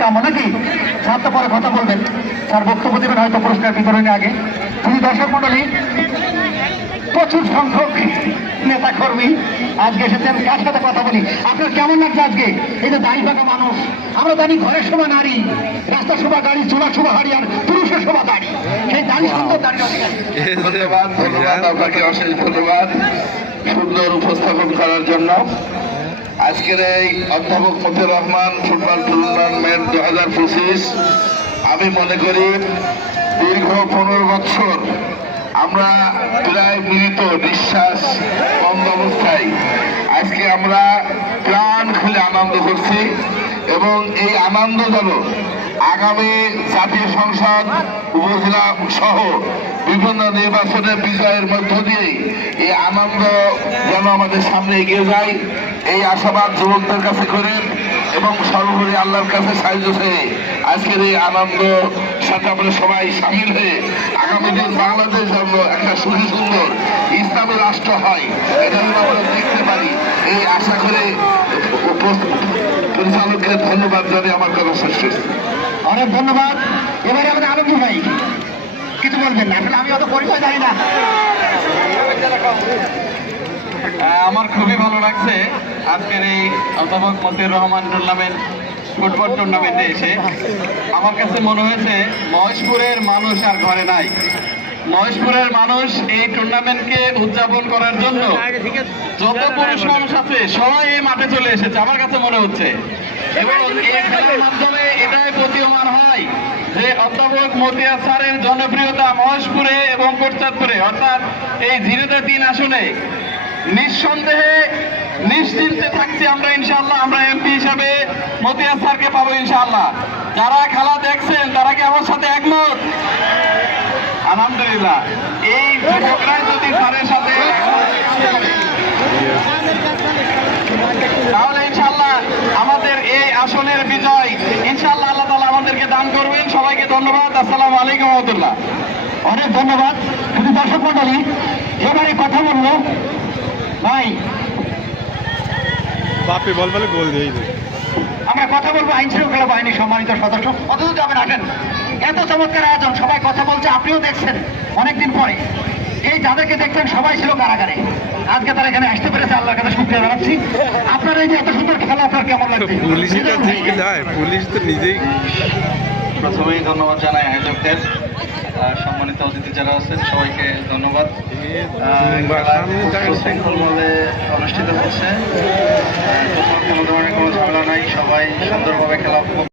কেমন নাকি? স্যার তো পরে কথা বলবেন, স্যার বক্তব্য দেবেন হয়তো পুরস্কার বিতরণের আগে। শুধু দর্শক মন্ডলী, প্রচুর সংখ্যক নেতা কর্মী আজকে এসেছেন। কার সাথে কথা বলি? আপনার কেমন লাগছে আজকে এই যে দাড়ি পাকা মানুষ? আমরা জানি ঘরের শোভা নারী, রাস্তা শোভা গাড়ি, চোলা শোভা হাড়ি, আর পুরুষের শোভা দাড়ি। সেই দাড়ি সুন্দর দাড়ি। ধন্যবাদ, ধন্যবাদ আপনাকে, অশেষ ধন্যবাদ সুন্দর উপস্থাপন করার জন্য। আজকের এই অধ্যাপক মতিউর রহমান ফুটবল টুর্নামেন্ট 2025 আমি মনে করি দীর্ঘ 15 বছর আমরা প্রায় মিলিত নিঃশ্বাস বন্ধ অবস্থায় আজকে আমরা প্রাণ খুলে আনন্দ করছি এবং এই আনন্দ যেন আগামী জাতীয় সংসদ, উপজেলা সহ বিভিন্ন নির্বাচনের বিজয়ের মধ্য দিয়েই এই আনন্দ যেন আমাদের সামনে এগিয়ে যায়, এই আশাবাদ যুবকদের কাছে করেন এবং সর্বোপরি আল্লাহর কাছে সাহায্য চেয়ে আজকের এই আনন্দ সাথে আমরা সবাই সামিল হয়ে আগামী দিন বাংলাদেশ যেন একটা সুখী সুন্দর ইসলামী রাষ্ট্র হয়, এটা যেন আমরা দেখতে পারি, এই আশা করে পরিচালককে ধন্যবাদ জানিয়ে আমার কথা শেষ করছি। অনেক ধন্যবাদ। এবারে আমাদের আলমগীর ভাই কিছু বলবেন না? আসলে আমি অত পরিচয় জানি না। আমার খুবই ভালো লাগছে আজকের এই অধ্যাপক মতিউর রহমান টুর্নামেন্ট, ফুটবল টুর্নামেন্টে এসে। আমার কাছে মনে হয়েছে মহেশপুরের মানুষ আর ঘরে নাই। মহেশপুরের মানুষ এই টুর্নামেন্টকে উদযাপন করার জন্য যত পুরুষ মানুষ আছে সবাই এই মাঠে চলে এসেছে আমার কাছে মনে হচ্ছে। এবং এই খেলার মাধ্যমে এটাই প্রতীয়মান হয় যে অধ্যাপক মতিয়া স্যারের জনপ্রিয়তা মহেশপুরে এবং কোটচাঁদপুরে অর্থাৎ এই ঝিনাইদহ 3 আসনে নিঃসন্দেহে নিশ্চিন্তে থাকছি আমরা ইনশাআল্লাহ। আমরা এমপি হিসাবে মতিয়া স্যারকে পাবো ইনশাআল্লাহ। যারা খেলা দেখছেন তারা কি আমার সাথে একমত? আলহামদুলিল্লাহ। এই যুবকরাই যদি স্যারের সাথে তাহলে ইনশাআল্লাহ আমাদের এই আসনের বিজয় ইনশাআল্লাহ আল্লাহ তাআলা আমাদেরকে দান করবেন। সবাইকে ধন্যবাদ। আসসালামু আলাইকুম ওয়া রাহমাতুল্লাহ। অনেক ধন্যবাদ। শুধু দর্শক মন্ডলী, এবারে কথা বলবো ভাই, বাপে বল বলে গোল দিয়ে আমরা কথা বলবো আইন শৃঙ্খলা বাহিনীর সম্মানিত সদস্য অথচ যাবেন আসেন। এত চমৎকার আয়োজন, সবাই কথা বলছে, আপনিও দেখছেন অনেকদিন পরে। এই যাদেরকে দেখছেন সবাই ছিল কারাগারে, আজকে তারা এখানে আসতে পেরেছে, আল্লাহর কাছে শুকরিয়া জানাচ্ছি। আপনার এই যে এত সুন্দর খেলা, আপনার কেমন লাগছে? পুলিশটা ঠিক যায়, পুলিশ তো নিজেই। প্রথমেই ধন্যবাদ জানাই আয়োজকদের, সম্মানিত অতিথি যারা আছেন সবাইকে ধন্যবাদ। শৃঙ্খলভাবে অনুষ্ঠিত হচ্ছে, কোথাও কোনো ধরনের কোনো ঝামেলা নাই, সবাই সুন্দরভাবে খেলা